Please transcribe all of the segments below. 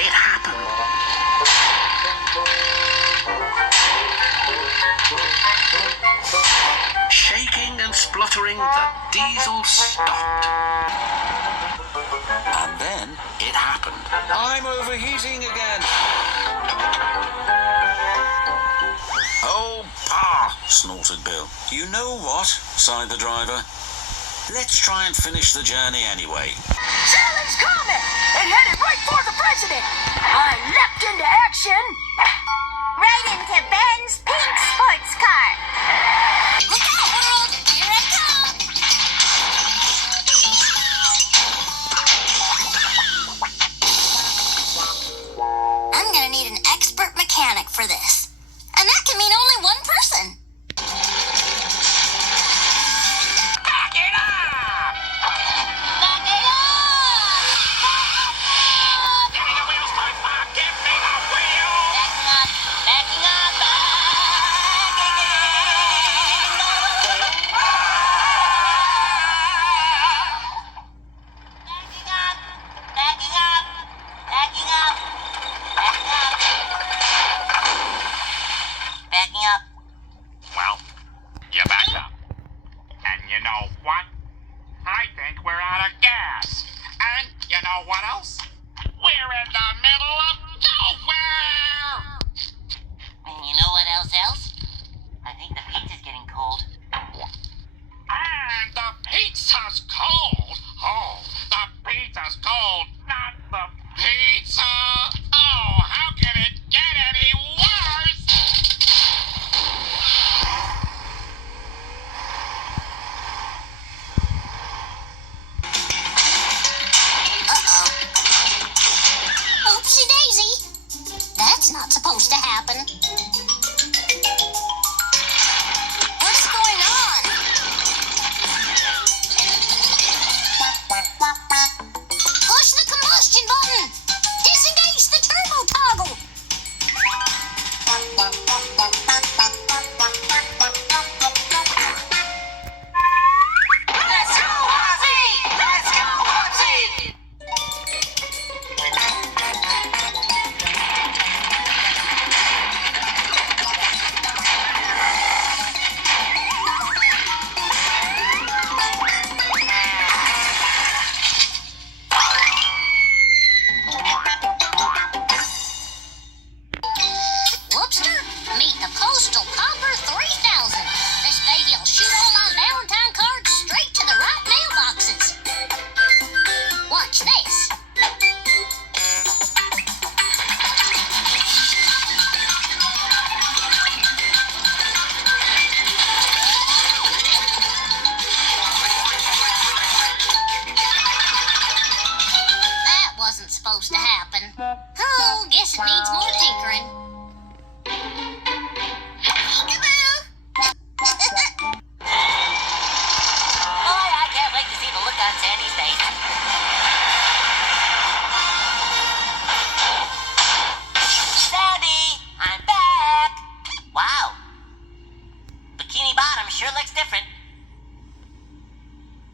it happened. Shaking and spluttering, the diesel stopped. And then it happened. I'm overheating again. Oh, Pa, snorted Bill. You know what, sighed the driver. Let's try and finish the journey anyway. Challenge Comet! It headed right for the president! I leapt into action! Right into Ben's pink sports car. Look out, world! Here I come! I'm gonna need an expert mechanic for this. And that can mean only one person. Back it up! Back it up! Give me the wheels, my Bob! Give me the wheels! Backing up! Backing up! Backing up! Backing up! Backing up! Backing up! Well, you backed up. And you know what? I think we're out of gas. And you know what else? We're in the middle of nowhere! And you know what else? I think the pizza's getting cold. And the pizza's cold! Oh, the pizza's cold, not the pizza! Oh, how can it get any worse? Uh-oh. Oopsie daisy. That's not supposed to happen. What's going on? Push the combustion button. Disengage the turbo toggle. Let's go, Ozzy! Let's go, Ozzy! Whoopster, meet the Postal Copper 3000. This baby will shoot all my Valentine cards straight to the right mailboxes. Watch this. That wasn't supposed to happen. Oh, guess it needs more tinkering. Peekaboo! Boy, I can't wait to see the look on Sandy's face. Sandy, I'm back. Wow. Bikini Bottom sure looks different.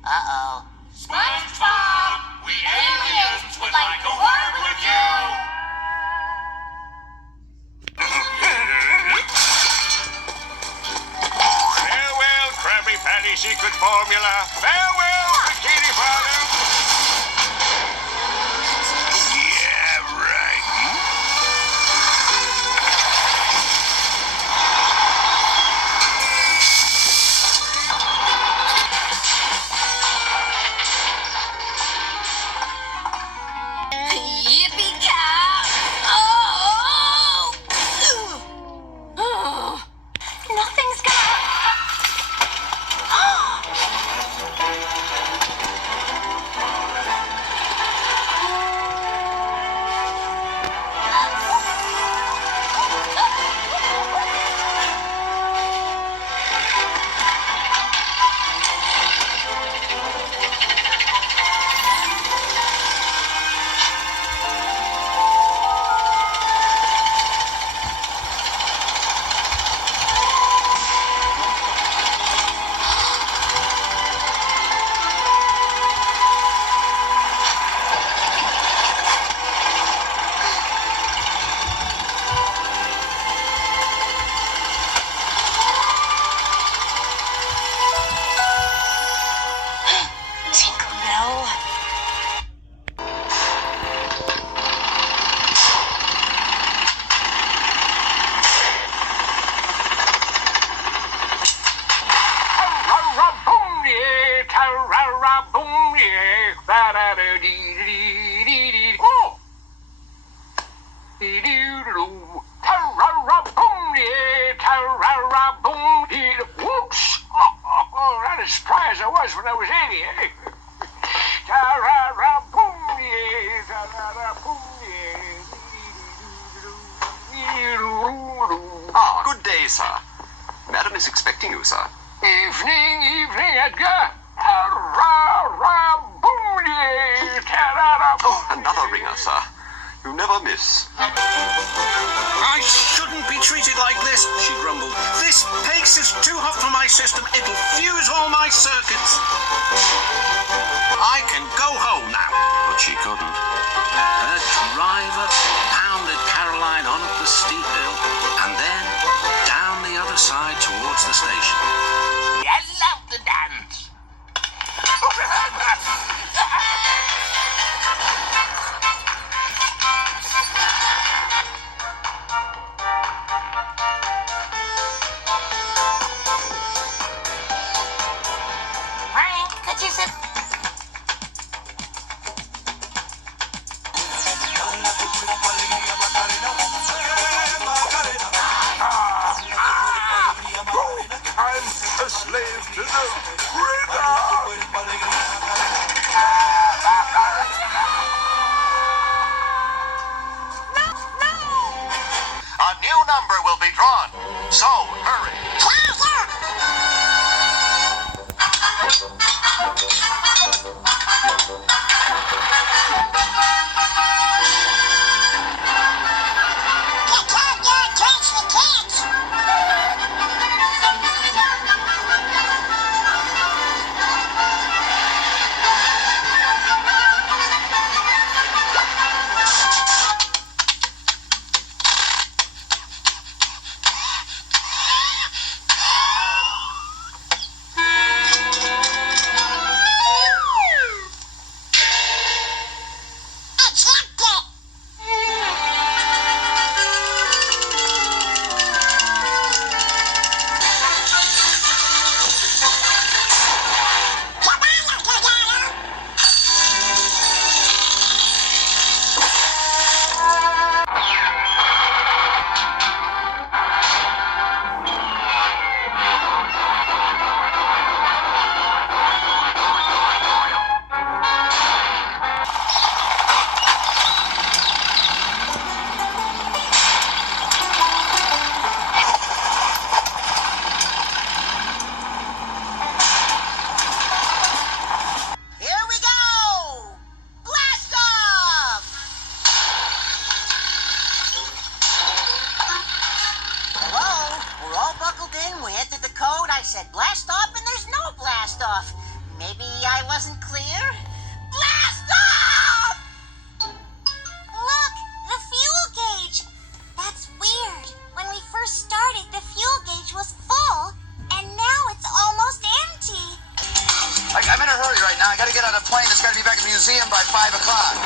Uh-oh. SpongeBob, we aliens would like a word with you. Farewell, Krabby Patty Secret Formula. Farewell, Bikini Bottom. Oh! Whoops! Oh, not as surprised I was when I was 80, eh? Ah, good day, sir. Madam is expecting you, sir. Evening, Edgar. Oh, another ringer, sir. You never miss. I shouldn't be treated like this, she grumbled. This pace is too hot for my system. It'll fuse all my circuits. I can go home now. But she couldn't. Her driver pounded Caroline on up the steep hill and then down the other side towards the station. I love to dance. Frank, could you sit? I'm a slave to the rhythm. A new number will be drawn, so hurry. Here we go! Blast off! Hello? We're all buckled in. We entered the code. I said blast off, and there's no blast off. Maybe I wasn't clear? Blast off! Look, the fuel gauge. That's weird. When we first started, the fuel gauge was full, and now it's almost empty. I'm in a hurry right now. I gotta get on a plane that's gotta be back at the museum by 5 o'clock.